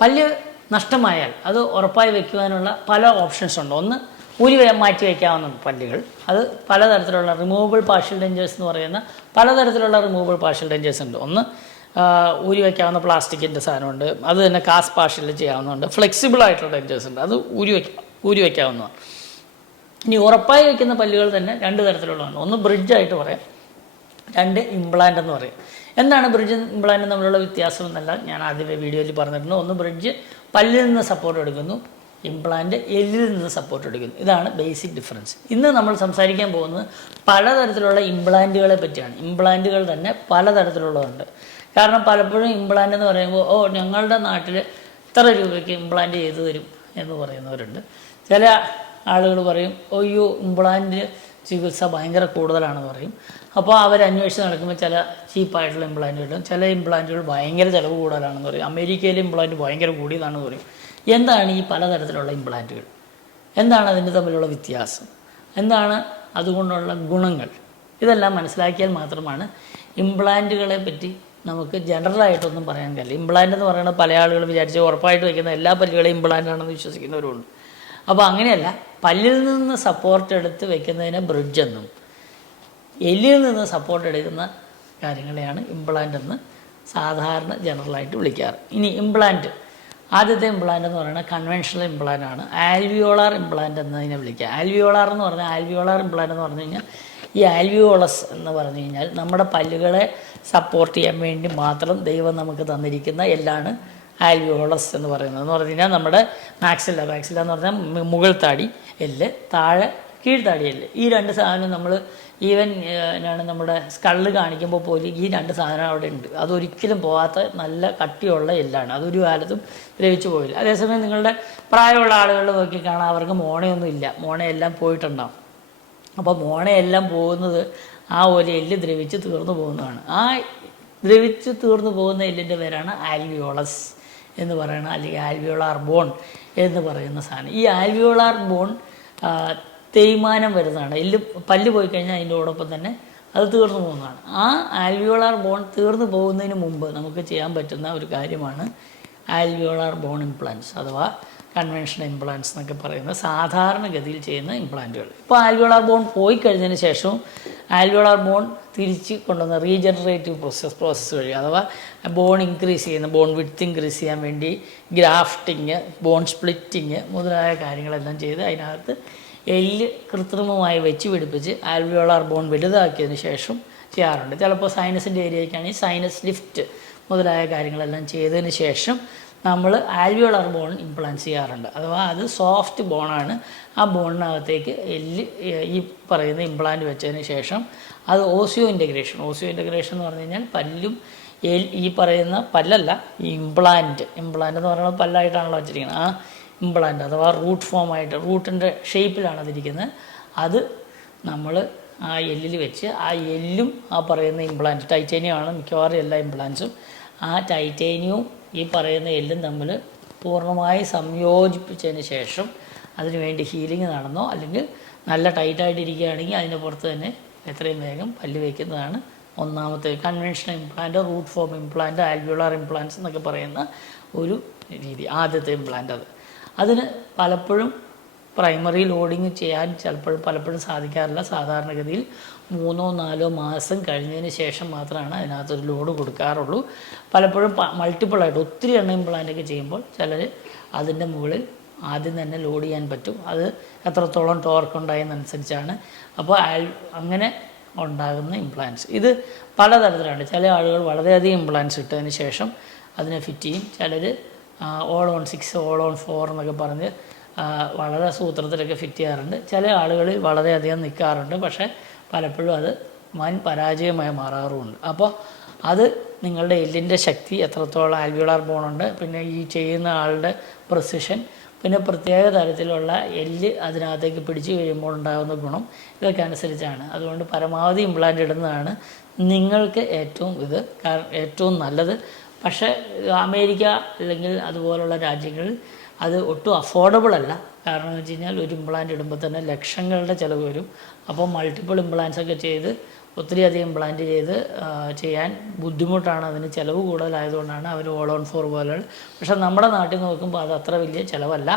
പല്ല് നഷ്ടമായാൽ അത് ഉറപ്പായി വയ്ക്കുവാനുള്ള പല ഓപ്ഷൻസ് ഉണ്ട്. ഒന്ന് മാറ്റി വയ്ക്കാവുന്ന പല്ലുകൾ, അത് പലതരത്തിലുള്ള റിമൂവബിൾ പാർഷ്യൽ ഡെഞ്ചേഴ്സ് എന്ന് പറയുന്ന പലതരത്തിലുള്ള റിമൂവബിൾ പാർഷ്യൽ ഡെഞ്ചേഴ്സ് ഉണ്ട്. ഒന്ന് ഊരി വയ്ക്കാവുന്ന പ്ലാസ്റ്റിക്കിൻ്റെ സാധനമുണ്ട്, അത് തന്നെ കാസ്റ്റ് പാർഷ്യൽ ചെയ്യാവുന്നതുണ്ട്. ഫ്ലെക്സിബിൾ ആയിട്ടുള്ള ഡെഞ്ചേഴ്സ് ഉണ്ട്, അത് ഊരി വയ്ക്കാവുന്നതാണ്. ഇനി ഉറപ്പായി വയ്ക്കുന്ന പല്ലുകൾ തന്നെ രണ്ട് തരത്തിലുള്ളതാണ്. ഒന്ന് ബ്രിഡ്ജായിട്ട് പറയാം, രണ്ട് ഇംപ്ലാന്റ് എന്ന് പറയും. എന്താണ് ബ്രിഡ്ജ് ഇംപ്ലാന്റ് തമ്മിലുള്ള വ്യത്യാസം എന്നല്ല ഞാൻ ആദ്യമേ വീഡിയോയിൽ പറഞ്ഞിട്ടുണ്ട്. ഒന്ന് ബ്രിഡ്ജ് പല്ലിൽ നിന്ന് സപ്പോർട്ട് എടുക്കുന്നു, ഇംപ്ലാന്റ് എല്ലിൽ നിന്ന് സപ്പോർട്ട് എടുക്കുന്നു. ഇതാണ് ബേസിക് ഡിഫറൻസ്. ഇന്ന് നമ്മൾ സംസാരിക്കാൻ പോകുന്നത് പലതരത്തിലുള്ള ഇംപ്ലാന്റുകളെ പറ്റിയാണ്. ഇംപ്ലാന്റുകൾ തന്നെ പലതരത്തിലുള്ളതുണ്ട്. കാരണം പലപ്പോഴും ഇംപ്ലാന്റ് എന്ന് പറയുമ്പോൾ ഞങ്ങളുടെ നാട്ടിൽ ഇത്ര രൂപയ്ക്ക് ഇംപ്ലാന്റ് ചെയ്തു തരും എന്ന് പറയുന്നവരുണ്ട്. ചില ആളുകൾ പറയും അയ്യോ ഇംപ്ലാന്റ് ചികിത്സ ഭയങ്കര കൂടുതലാണെന്ന് പറയും. അപ്പോൾ അവർ അന്വേഷിച്ച് നടക്കുമ്പോൾ ചില ചീപ്പായിട്ടുള്ള ഇംപ്ലാന്റ് കിട്ടും. ചില ഇംപ്ലാന്റുകൾ ഭയങ്കര ചിലവ് കൂടുതലാണെന്ന് പറയും. അമേരിക്കയിലെ ഇംപ്ലാന്റ് ഭയങ്കര കൂടിയതാണെന്ന് പറയും. എന്താണ് ഈ പലതരത്തിലുള്ള ഇംപ്ലാന്റുകൾ? എന്താണ് അതിൻ്റെ തമ്മിലുള്ള വ്യത്യാസം? എന്താണ് അതുകൊണ്ടുള്ള ഗുണങ്ങൾ? ഇതെല്ലാം മനസ്സിലാക്കിയാൽ മാത്രമാണ് ഇംപ്ലാന്റുകളെ പറ്റി നമുക്ക് ജനറലായിട്ടൊന്നും പറയാൻ കഴിയില്ല. ഇംപ്ലാന്റ് എന്ന് പറയുന്നത് പല ആളുകളും വിചാരിച്ച് ഉറപ്പായിട്ട് വയ്ക്കുന്ന എല്ലാ പല്ലുകളെയും ഇംപ്ലാന്റ് ആണെന്ന് വിശ്വസിക്കുന്നവരുണ്ട്. അപ്പോൾ അങ്ങനെയല്ല, പല്ലിൽ നിന്ന് സപ്പോർട്ട് എടുത്ത് വെക്കുന്നതിനെ ബ്രിഡ്ജ് എന്നും എല്ലിൽ നിന്ന് സപ്പോർട്ട് എടുക്കുന്ന കാര്യങ്ങളെയാണ് ഇംപ്ലാന്റ് എന്ന് സാധാരണ ജനറലായിട്ട് വിളിക്കാറ്. ഇനി ഇംപ്ലാന്റ്, ആദ്യത്തെ ഇംപ്ലാന്റ് എന്ന് പറയുന്നത് കൺവെൻഷണൽ ഇംപ്ലാന്റ് ആണ്. ആൽവിയോളാർ ഇംപ്ലാന്റ് എന്നതിനെ വിളിക്കുക. ആൽവിയോളാർ എന്ന് പറഞ്ഞാൽ ആൽവിയോളാർ ഇംപ്ലാന്റ് എന്ന് പറഞ്ഞു കഴിഞ്ഞാൽ ഈ ആൽവിയോളസ് എന്ന് പറഞ്ഞു കഴിഞ്ഞാൽ നമ്മുടെ പല്ലുകളെ സപ്പോർട്ട് ചെയ്യാൻ വേണ്ടി മാത്രം ദൈവം നമുക്ക് തന്നിരിക്കുന്ന എല്ലാണ് ആൽവിയോളസ് എന്ന് പറയുന്നത്. എന്ന് പറഞ്ഞു കഴിഞ്ഞാൽ നമ്മുടെ മാക്സില്ല എന്ന് പറഞ്ഞാൽ മുകൾ താടി എല്ല്, താഴെ കീഴ്ത്താടി എല്ല്, ഈ രണ്ട് സാധനം നമ്മൾ ഈവൻ നമ്മുടെ സ്കള്ള് കാണിക്കുമ്പോൾ പോലും ഈ രണ്ട് സാധനം അവിടെ ഉണ്ട്. അതൊരിക്കലും പോകാത്ത നല്ല കട്ടിയുള്ള എല്ലാണ്. അതൊരു കാലത്തും ദ്രവിച്ചു പോയില്ല. അതേസമയം നിങ്ങളുടെ പ്രായമുള്ള ആളുകളിൽ നോക്കി കാണാം, അവർക്ക് മോണയൊന്നും ഇല്ല, മോണയെല്ലാം പോയിട്ടുണ്ടാവും. അപ്പോൾ മോണയെല്ലാം പോകുന്നത് ആ ഒരു എല്ല് ദ്രവിച്ച് തീർന്നു പോകുന്നതാണ്. ആ ദ്രവിച്ച് തീർന്നു പോകുന്ന എല്ലിൻ്റെ പേരാണ് ആൽവിയോളസ് എന്ന് പറയുന്നത്, അല്ലെങ്കിൽ ആൽവിയോളാർ ബോൺ എന്ന് പറയുന്ന സാധനം. ഈ ആൽവിയോളാർ ബോൺ തേയ്മാനം വരുന്നതാണ്. പല്ല് പോയി കഴിഞ്ഞാൽ അതിൻ്റെയോടൊപ്പം തന്നെ അത് തീർന്നു പോകുന്നതാണ്. ആ ആൽവിയോളാർ ബോൺ തീർന്നു പോകുന്നതിന് മുമ്പ് നമുക്ക് ചെയ്യാൻ പറ്റുന്ന ഒരു കാര്യമാണ് ആൽവിയോളാർ ബോൺ ഇംപ്ലാന്റ്സ് അഥവാ കൺവെൻഷണൽ ഇംപ്ലാന്റ്സ് എന്നൊക്കെ പറയുന്ന സാധാരണഗതിയിൽ ചെയ്യുന്ന ഇംപ്ലാന്റുകൾ. ഇപ്പോൾ ആൽവിയോളാർ ബോൺ പോയി കഴിഞ്ഞതിന് ശേഷവും ആൽവിയോളാർ ബോൺ തിരിച്ച് കൊണ്ടുവന്ന റീജനറേറ്റീവ് പ്രോസസ്സ് വഴി, അഥവാ ബോൺ ഇൻക്രീസ് ചെയ്യുന്ന, ബോൺ വിഡ്ത്ത് ഇൻക്രീസ് ചെയ്യാൻ വേണ്ടി ഗ്രാഫ്റ്റിങ്, ബോൺ സ്പ്ലിറ്റിങ് മുതലായ കാര്യങ്ങളെല്ലാം ചെയ്ത് അതിനകത്ത് എല്ല് കൃത്രിമമായി വെച്ച് പിടിപ്പിച്ച് ആൽവിയോളാർ ബോൺ വലുതാക്കിയതിന് ശേഷം ചെയ്യാറുണ്ട്. ചിലപ്പോൾ സൈനസിൻ്റെ ഏരിയയ്ക്കാണെങ്കിൽ സൈനസ് ലിഫ്റ്റ് മുതലായ കാര്യങ്ങളെല്ലാം ചെയ്തതിന് ശേഷം നമ്മൾ ആൽവിയോളാർ ബോൺ ഇംപ്ലാന്റ് ചെയ്യാറുണ്ട്. അഥവാ അത് സോഫ്റ്റ് ബോണാണ്. ആ ബോണിനകത്തേക്ക് എല്ല് ഈ പറയുന്ന ഇംപ്ലാന്റ് വെച്ചതിന് ശേഷം അത് ഓസിയോ ഇൻ്റഗ്രേഷൻ എന്ന് പറഞ്ഞു കഴിഞ്ഞാൽ പല്ലും ഈ പറയുന്ന പല്ലല്ല, ഈ ഇംപ്ലാന്റ് എന്ന് പറയുന്നത് പല്ലായിട്ടാണല്ലോ വെച്ചിരിക്കുന്നത്. ആ ഇംപ്ലാന്റ് അഥവാ റൂട്ട് ഫോമായിട്ട്, റൂട്ടിൻ്റെ ഷേപ്പിലാണ് അതിരിക്കുന്നത്. അത് നമ്മൾ ആ എല്ലിൽ വെച്ച് ആ എല്ലും ആ പറയുന്ന ഇംപ്ലാന്റ്, ടൈറ്റേനിയമാണ് മിക്കവാറും എല്ലാ ഇംപ്ലാന്റ്സും, ആ ടൈറ്റേനിയവും ഈ പറയുന്ന എല്ലും തമ്മിൽ പൂർണ്ണമായി സംയോജിപ്പിച്ചതിന് ശേഷം അതിനുവേണ്ടി ഹീലിംഗ് നടന്നോ അല്ലെങ്കിൽ നല്ല ടൈറ്റായിട്ടിരിക്കുകയാണെങ്കിൽ അതിൻ്റെ പുറത്ത് തന്നെ എത്രയും വേഗം പല്ല് വയ്ക്കുന്നതാണ് ഒന്നാമത്തെ conventional implant, root form implant, alveolar implants എന്നൊക്കെ പറയുന്ന ഒരു രീതി. ആദ്യത്തെ ഇംപ്ലാന്റ് അതിന് പലപ്പോഴും പ്രൈമറി ലോഡിങ് ചെയ്യാൻ പലപ്പോഴും സാധിക്കാറില്ല. സാധാരണഗതിയിൽ 3-4 മാസം കഴിഞ്ഞതിന് ശേഷം മാത്രമാണ് അതിനകത്തൊരു ലോഡ് കൊടുക്കാറുള്ളൂ. പലപ്പോഴും മൾട്ടിപ്പിളായിട്ട് ഒത്തിരി ഇംപ്ലാന്റൊക്കെ ചെയ്യുമ്പോൾ ചിലർ അതിൻ്റെ മുകളിൽ ആദ്യം തന്നെ ലോഡ് ചെയ്യാൻ പറ്റും. അത് എത്രത്തോളം ടോർക്ക് ഉണ്ടായെന്നനുസരിച്ചാണ്. അപ്പോൾ അങ്ങനെ ഉണ്ടാകുന്ന ഇംപ്ലാന്റ്സ് ഇത് പലതരത്തിലാണ്. ചില ആളുകൾ വളരെയധികം ഇംപ്ലാന്റ്സ് ഇട്ടതിന് ശേഷം അതിനെ ഫിറ്റ് ചെയ്യും. ചിലർ ഓൾ ഓൺ 6, ഓൾ ഓൺ 4 എന്നൊക്കെ പറഞ്ഞ് വളരെ സൂത്രത്തിലൊക്കെ ഫിറ്റ് ചെയ്യാറുണ്ട്. ചില ആളുകൾ വളരെയധികം നിൽക്കാറുണ്ട്, പക്ഷേ പലപ്പോഴും അത് വൻ പരാജയമായി മാറാറുമുണ്ട്. അപ്പോൾ അത് നിങ്ങളുടെ എല്ലിൻ്റെ ശക്തി എത്രത്തോളം ആൽവിയോളാർ ബോണുണ്ട്, പിന്നെ ഈ ചെയ്യുന്ന ആളുടെ പ്രിസിഷൻ, പിന്നെ പ്രത്യേക തരത്തിലുള്ള എല്ല് അതിനകത്തേക്ക് പിടിച്ചു കഴിയുമ്പോൾ ഉണ്ടാകുന്ന ഗുണം, ഇതൊക്കെ അനുസരിച്ചാണ്. അതുകൊണ്ട് പരമാവധി ഇംപ്ലാന്റ് ഇടുന്നതാണ് നിങ്ങൾക്ക് ഏറ്റവും നല്ലത്. പക്ഷേ അമേരിക്ക അല്ലെങ്കിൽ അതുപോലുള്ള രാജ്യങ്ങളിൽ അത് ഒട്ടും അഫോർഡബിൾ അല്ല. കാരണം എന്ന് വെച്ച് കഴിഞ്ഞാൽ ഒരു ഇംപ്ലാന്റ് ഇടുമ്പോൾ തന്നെ ലക്ഷങ്ങളുടെ ചിലവ് വരും. അപ്പോൾ മൾട്ടിപ്പിൾ ഇംപ്ലാന്റ്സ് ഒക്കെ ചെയ്ത് ഒത്തിരി അധികം ഇംപ്ലാന്റ് ചെയ്ത് ചെയ്യാൻ ബുദ്ധിമുട്ടാണ്, അതിന് ചിലവ് കൂടുതലായതുകൊണ്ടാണ് അവർ ഓൾ ഓൺ 4 പോലെയുള്ള. പക്ഷേ നമ്മുടെ നാട്ടിൽ നോക്കുമ്പോൾ അത് അത്ര വലിയ ചിലവല്ല.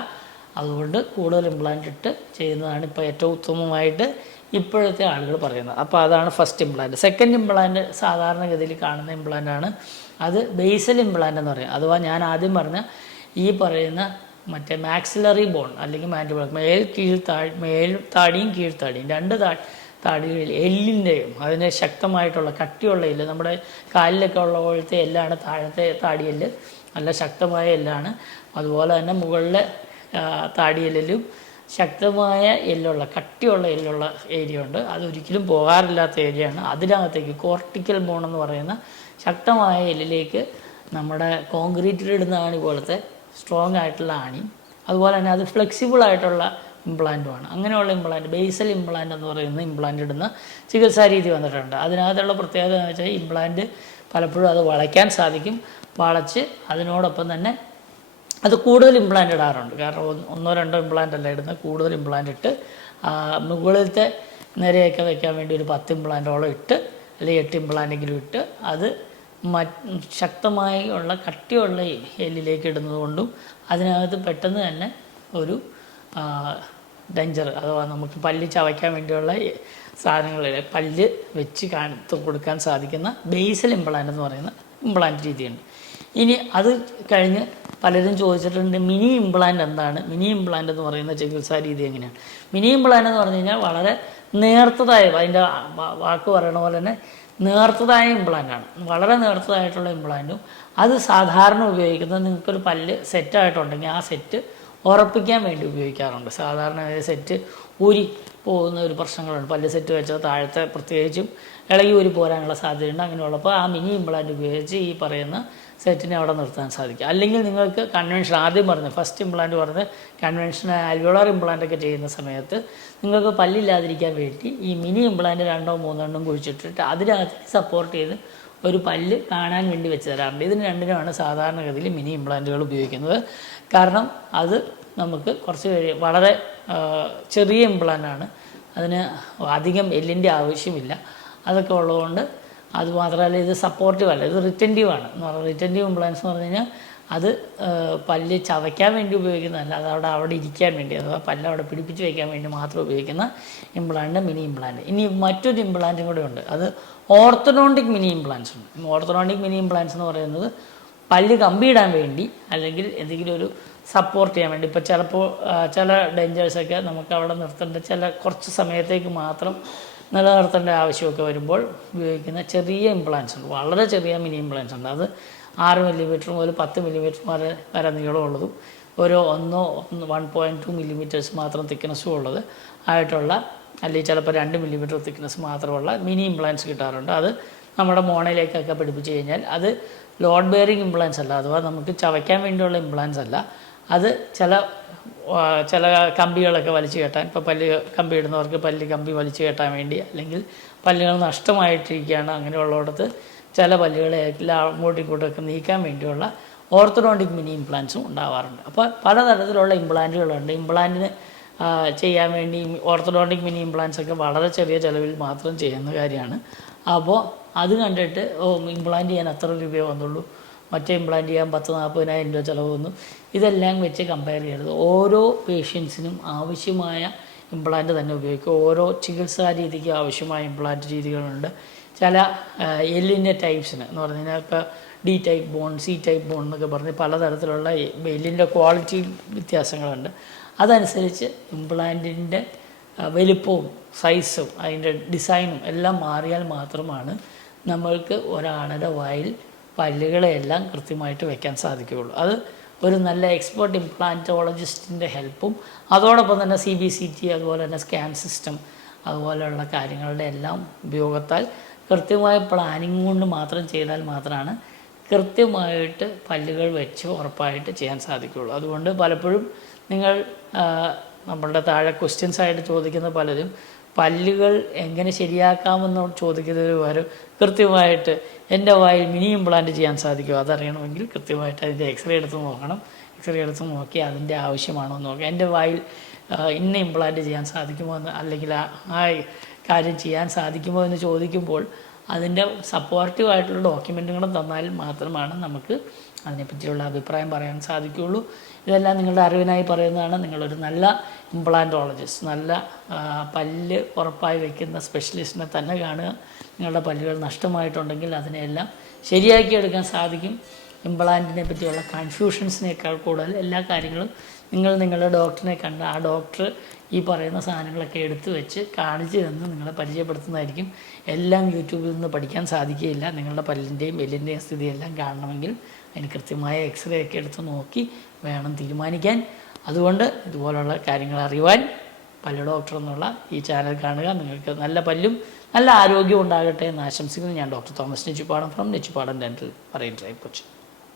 അതുകൊണ്ട് കൂടുതൽ ഇംപ്ലാന്റ് ഇട്ട് ചെയ്യുന്നതാണ് ഇപ്പോൾ ഏറ്റവും ഉത്തമമായിട്ട് ഇപ്പോഴത്തെ ആളുകൾ പറയുന്നത്. അപ്പോൾ അതാണ് ഫസ്റ്റ് ഇംപ്ലാന്റ്. സെക്കൻഡ് ഇംപ്ലാന്റ് സാധാരണഗതിയിൽ കാണുന്ന ഇംപ്ലാന്റാണ്. അത് ബേസൽ ഇംപ്ലാന്റ് എന്ന് പറയും. അഥവാ ഞാൻ ആദ്യം പറഞ്ഞ ഈ പറയുന്ന മറ്റേ മാക്സിലറി ബോൺ അല്ലെങ്കിൽ മാൻഡിബിൾ, താടിയും കീഴ്ത്താടിയും രണ്ട് താടികളിൽ എല്ലിൻ്റെയും അതിന് ശക്തമായിട്ടുള്ള കട്ടിയുള്ള എല്ല്, നമ്മുടെ കാലിലൊക്കെ ഉള്ള പോലത്തെ എല്ലാണ് താഴത്തെ താടിയെല്ല്, നല്ല ശക്തമായ എല്ലാണ്. അതുപോലെ തന്നെ മുകളിലെ താടിയെല്ലിലും ശക്തമായ എല്ലുള്ള കട്ടിയുള്ള എല്ലുള്ള ഏരിയ ഉണ്ട്. അതൊരിക്കലും പോകാറില്ലാത്ത ഏരിയയാണ്. അതിനകത്തേക്ക് കോർട്ടിക്കൽ ബോൺ എന്ന് പറയുന്ന ശക്തമായ എല്ലിലേക്ക് നമ്മുടെ കോൺക്രീറ്റിലിടുന്ന ആണി പോലത്തെ സ്ട്രോങ് ആയിട്ടുള്ള ആണിയും അതുപോലെ തന്നെ അത് ഫ്ലെക്സിബിൾ ആയിട്ടുള്ള ഇംപ്ലാന്റുമാണ്. അങ്ങനെയുള്ള ഇംപ്ലാന്റ്, ബേസൽ ഇംപ്ലാന്റ് എന്ന് പറയുന്ന ഇംപ്ലാന്റ് ഇടുന്ന ചികിത്സാ രീതി വന്നിട്ടുണ്ട്. അതിനകത്തുള്ള പ്രത്യേകത എന്ന് വെച്ചാൽ ഇംപ്ലാന്റ് പലപ്പോഴും അത് വളയ്ക്കാൻ സാധിക്കും. വളച്ച് അതിനോടൊപ്പം തന്നെ അത് കൂടുതൽ ഇംപ്ലാന്റ് ഇടാറുണ്ട്. കാരണം 1-2 ഇംപ്ലാന്റ് അല്ല ഇടുന്നത്, കൂടുതൽ ഇംപ്ലാന്റ് ഇട്ട് മുകളിലത്തെ നിരയൊക്കെ വെക്കാൻ വേണ്ടി ഒരു 10 ഇംപ്ലാന്റോളം ഇട്ട് അല്ലെങ്കിൽ 8 ഇംപ്ലാന്റെങ്കിലും ഇട്ട് അത് ശക്തമായി ഉള്ള കട്ടിയുള്ള എല്ലിലേക്ക് ഇടുന്നത് കൊണ്ടും അതിനകത്ത് പെട്ടെന്ന് തന്നെ ഒരു ഡേഞ്ചർ അഥവാ നമുക്ക് പല്ല് ചവയ്ക്കാൻ വേണ്ടിയുള്ള സാധനങ്ങളിൽ പല്ല് വെച്ച് കൊടുക്കാൻ സാധിക്കുന്ന ബേസൽ ഇംപ്ലാന്റ് എന്ന് പറയുന്ന ഇംപ്ലാന്റ് രീതിയുണ്ട്. ഇനി അത് കഴിഞ്ഞ് പലരും ചോദിച്ചിട്ടുണ്ട് മിനി ഇംപ്ലാന്റ് എന്താണ്. മിനി ഇംപ്ലാന്റ് എന്ന് പറയുന്ന ചികിത്സാ രീതി എങ്ങനെയാണ്? മിനി ഇംപ്ലാന്റ് എന്ന് പറഞ്ഞു കഴിഞ്ഞാൽ വളരെ നേർത്തതായ, അതിൻ്റെ വാക്ക് പറയണ പോലെ തന്നെ നേർത്തതായ ഇംപ്ലാന്റാണ്. വളരെ നേർത്തതായിട്ടുള്ള ഇംപ്ലാന്റും അത് സാധാരണ ഉപയോഗിക്കുന്നത് നിങ്ങൾക്കൊരു പല്ല് സെറ്റായിട്ടുണ്ടെങ്കിൽ ആ സെറ്റ് ഉറപ്പിക്കാൻ വേണ്ടി ഉപയോഗിക്കാറുണ്ട്. സാധാരണ സെറ്റ് ഊരി പോകുന്ന ഒരു പ്രശ്നങ്ങളുണ്ട്. പല്ല് സെറ്റ് വെച്ചാൽ താഴത്തെ പ്രത്യേകിച്ചും ഇളകി ഊരി പോരാനുള്ള സാധ്യതയുണ്ട്. അങ്ങനെയുള്ളപ്പോൾ ആ മിനി ഇംപ്ലാന്റ് ഉപയോഗിച്ച് ഈ പറയുന്ന സെറ്റിനെ അവിടെ നിർത്താൻ സാധിക്കും. അല്ലെങ്കിൽ നിങ്ങൾക്ക് കൺവെൻഷൻ ആദ്യം പറഞ്ഞ് ഫസ്റ്റ് ഇംപ്ലാന്റ് പറഞ്ഞ് കൺവെൻഷണൽ ആൽവിയോളർ ഇംപ്ലാന്റ് ഒക്കെ ചെയ്യുന്ന സമയത്ത് നിങ്ങൾക്ക് പല്ലില്ലാതിരിക്കാൻ വേണ്ടി ഈ മിനി ഇംപ്ലാന്റ് 2-3 കുഴിച്ചിട്ടിട്ട് അതിനകത്ത് സപ്പോർട്ട് ചെയ്ത് ഒരു പല്ല് കാണാൻ വേണ്ടി വെച്ച് തരാറുണ്ട്. ഇതിന് രണ്ടിനുമാണ് സാധാരണഗതിയിൽ മിനി ഇംപ്ലാന്റുകൾ ഉപയോഗിക്കുന്നത്. കാരണം അത് നമുക്ക് കുറച്ച് വളരെ ചെറിയ ഇംപ്ലാന്റാണ്, അതിന് അധികം എല്ലിൻ്റെ ആവശ്യമില്ല. അതൊക്കെ ഉള്ളതുകൊണ്ട് അതുമാത്രമല്ല ഇത് സപ്പോർട്ടീവ് അല്ല, ഇത് റിറ്റൻറ്റീവാണ് എന്ന് പറഞ്ഞാൽ റിറ്റൻറ്റീവ് ഇംപ്ലാൻസ് എന്ന് പറഞ്ഞു കഴിഞ്ഞാൽ അത് പല്ല് ചവയ്ക്കാൻ വേണ്ടി ഉപയോഗിക്കുന്നതല്ല, അത് അവിടെ ഇരിക്കാൻ വേണ്ടി അഥവാ പല്ല് അവിടെ പിടിപ്പിച്ച് വയ്ക്കാൻ വേണ്ടി മാത്രം ഉപയോഗിക്കുന്ന ഇംപ്ലാന്റ് മിനി ഇംപ്ലാന്റ്. ഇനി മറ്റൊരു ഇംപ്ലാന്റും കൂടെ ഉണ്ട്, അത് ഓർത്തഡോണ്ടിക് മിനി ഇംപ്ലാന്റ്സ് ഉണ്ട്. ഓർത്തഡോണ്ടിക് മിനി ഇംപ്ലാന്റ്സ് എന്ന് പറയുന്നത് പല്ല് കമ്പിയിടാൻ വേണ്ടി അല്ലെങ്കിൽ എന്തെങ്കിലും ഒരു സപ്പോർട്ട് ചെയ്യാൻ വേണ്ടി, ഇപ്പോൾ ചിലപ്പോൾ ചില ഡേഞ്ചേഴ്സൊക്കെ നമുക്ക് അവിടെ നിർത്തേണ്ട കുറച്ച് സമയത്തേക്ക് മാത്രം നിലനിർത്തേണ്ട ആവശ്യമൊക്കെ വരുമ്പോൾ ഉപയോഗിക്കുന്ന ചെറിയ ഇംപ്ലാന്റ്സ് ഉണ്ട്, വളരെ ചെറിയ മിനി ഇംപ്ലാന്റ്സ് ഉണ്ട്. അത് 6 മില്ലിമീറ്റർ മുതൽ 10 മില്ലിമീറ്റർ വരെ നീളമുള്ളതും ഓരോ 1.2 മില്ലിമീറ്റേഴ്സ് മാത്രം തിക്നെസ്സും ഉള്ളത് ആയിട്ടുള്ള, അല്ലെങ്കിൽ ചിലപ്പോൾ 2 മില്ലിമീറ്റർ തിക്നെസ് മാത്രമുള്ള മിനി ഇംപ്ലാന്റ്സ് കിട്ടാറുണ്ട്. അത് നമ്മുടെ മോണയിലേക്കൊക്കെ പിടിപ്പിച്ച് കഴിഞ്ഞാൽ അത് ലോഡ് ബെയറിംഗ് ഇംപ്ലാന്റ്സ് അല്ല, അഥവാ നമുക്ക് ചവയ്ക്കാൻ വേണ്ടിയുള്ള ഇംപ്ലാന്റ്സ് അല്ല. അത് ചില കമ്പികളൊക്കെ വലിച്ചു കെട്ടാൻ, ഇപ്പോൾ പല്ല് കമ്പി ഇടുന്നവർക്ക് പല്ല് കമ്പി വലിച്ചു കെട്ടാൻ വേണ്ടി, അല്ലെങ്കിൽ പല്ലുകൾ നഷ്ടമായിട്ടിരിക്കുകയാണ് അങ്ങനെയുള്ളിടത്ത് ചില പല്ലുകളെ അങ്ങോട്ടും ഇങ്ങോട്ടൊക്കെ നീക്കാൻ വേണ്ടിയുള്ള ഓർത്തഡോണ്ടിക് മിനി ഇംപ്ലാന്റ്സും ഉണ്ടാവാറുണ്ട്. അപ്പോൾ പലതരത്തിലുള്ള ഇംപ്ലാന്റുകളുണ്ട്. ഇംപ്ലാന്റിന് ചെയ്യാൻ വേണ്ടി ഓർത്തഡോണ്ടിക് മിനി ഇംപ്ലാന്റ്സ് ഒക്കെ വളരെ ചെറിയ ചിലവിൽ മാത്രം ചെയ്യുന്ന കാര്യമാണ്. അപ്പോൾ അത് കണ്ടിട്ട് ഇംപ്ലാന്റ് ചെയ്യാൻ എത്ര രൂപയെ വന്നുള്ളൂ, മറ്റേ ഇംപ്ലാന്റ് ചെയ്യാൻ 10-40,000 രൂപ ചിലവ് വന്നു, ഇതെല്ലാം വെച്ച് കമ്പയർ ചെയ്യരുത്. ഓരോ പേഷ്യൻസിനും ആവശ്യമായ ഇംപ്ലാന്റ് തന്നെ ഉപയോഗിക്കുക. ഓരോ ചികിത്സാ രീതിക്ക് ആവശ്യമായ ഇംപ്ലാന്റ് രീതികളുണ്ട്. ചില എല്ലിൻ്റെ ടൈപ്സിന് എന്ന് പറഞ്ഞു കഴിഞ്ഞാൽ ഇപ്പോൾ D type bone, C type bone എന്നൊക്കെ പറഞ്ഞ് പലതരത്തിലുള്ള എല്ലിൻ്റെ ക്വാളിറ്റി വ്യത്യാസങ്ങളുണ്ട്. അതനുസരിച്ച് ഇംപ്ലാന്റിൻ്റെ വലിപ്പവും സൈസും അതിൻ്റെ ഡിസൈനും എല്ലാം മാറിയാൽ മാത്രമാണ് നമ്മൾക്ക് ഒരാളുടെ വായിൽ പല്ലുകളെയെല്ലാം കൃത്യമായിട്ട് വെക്കാൻ സാധിക്കുകയുള്ളൂ. അത് ഒരു നല്ല എക്സ്പേർട്ട് ഇംപ്ലാന്റോളജിസ്റ്റിൻ്റെ ഹെൽപ്പും അതോടൊപ്പം തന്നെ CBCT അതുപോലെ തന്നെ സ്കാൻ സിസ്റ്റം അതുപോലെയുള്ള കാര്യങ്ങളുടെ എല്ലാം ഉപയോഗത്താൽ കൃത്യമായ പ്ലാനിങ് കൊണ്ട് മാത്രം ചെയ്താൽ മാത്രമാണ് കൃത്യമായിട്ട് പല്ലുകൾ വെച്ച് ഉറപ്പായിട്ട് ചെയ്യാൻ സാധിക്കുകയുള്ളൂ. അതുകൊണ്ട് പലപ്പോഴും നിങ്ങൾ നമ്മളുടെ താഴെ ക്വസ്റ്റ്യൻസ് ആയിട്ട് ചോദിക്കുന്ന പലരും പല്ലുകൾ എങ്ങനെ ശരിയാക്കാമെന്ന് ചോദിക്കുന്നതിന് പകരം കൃത്യമായിട്ട് എൻ്റെ വായിൽ മിനി ഇംപ്ലാന്റ് ചെയ്യാൻ സാധിക്കുമോ അതറിയണമെങ്കിൽ കൃത്യമായിട്ട് അതിൻ്റെ എക്സ്റേ എടുത്ത് നോക്കണം. എക്സ്റേ എടുത്ത് നോക്കി അതിൻ്റെ ആവശ്യമാണോ എന്ന് നോക്കാം. എൻ്റെ വായിൽ ഇന്ന ഇംപ്ലാന്റ് ചെയ്യാൻ സാധിക്കുമോ എന്ന്, അല്ലെങ്കിൽ ആ കാര്യം ചെയ്യാൻ സാധിക്കുമോ എന്ന് ചോദിക്കുമ്പോൾ അതിൻ്റെ സപ്പോർട്ടീവായിട്ടുള്ള ഡോക്യുമെൻറ്റുകളും തന്നാൽ മാത്രമാണ് നമുക്ക് അതിനെപ്പറ്റിയുള്ള അഭിപ്രായം പറയാൻ സാധിക്കുകയുള്ളൂ. ഇതെല്ലാം നിങ്ങളുടെ അറിവിനായി പറയുന്നതാണ്. നിങ്ങളൊരു നല്ല ഇംപ്ലാന്റോളജിസ്റ്റ്, നല്ല പല്ല് ഉറപ്പായി വയ്ക്കുന്ന സ്പെഷ്യലിസ്റ്റിനെ തന്നെ കാണുക. നിങ്ങളുടെ പല്ലുകൾ നഷ്ടമായിട്ടുണ്ടെങ്കിൽ അതിനെല്ലാം ശരിയാക്കിയെടുക്കാൻ സാധിക്കും. ഇംപ്ലാന്റിനെ പറ്റിയുള്ള കൺഫ്യൂഷൻസിനേക്കാൾ കൂടുതൽ എല്ലാ കാര്യങ്ങളും നിങ്ങളുടെ ഡോക്ടറിനെ കണ്ട് ആ ഡോക്ടർ ഈ പറയുന്ന സാധനങ്ങളൊക്കെ എടുത്തു വെച്ച് കാണിച്ചു തന്ന് നിങ്ങളെ പരിചയപ്പെടുത്തുന്നതായിരിക്കും. എല്ലാം യൂട്യൂബിൽ നിന്ന് പഠിക്കാൻ സാധിക്കുകയില്ല. നിങ്ങളുടെ പല്ലിൻ്റെയും എല്ലിൻ്റെയും സ്ഥിതിയെല്ലാം കാണണമെങ്കിൽ അതിന് കൃത്യമായ എക്സ്റേ ഒക്കെ എടുത്ത് നോക്കി വേണം തീരുമാനിക്കാൻ. അതുകൊണ്ട് ഇതുപോലുള്ള കാര്യങ്ങൾ അറിയുവാൻ പല്ല് ഡോക്ടർ എന്നുള്ള ഈ ചാനൽ കാണുക. നിങ്ങൾക്ക് നല്ല പല്ലും നല്ല ആരോഗ്യവും ഉണ്ടാകട്ടെ എന്ന് ആശംസിക്കുന്നു. ഞാൻ doctor Thomas Nechippadam from Nechippadam dental, marine drive, Kochi.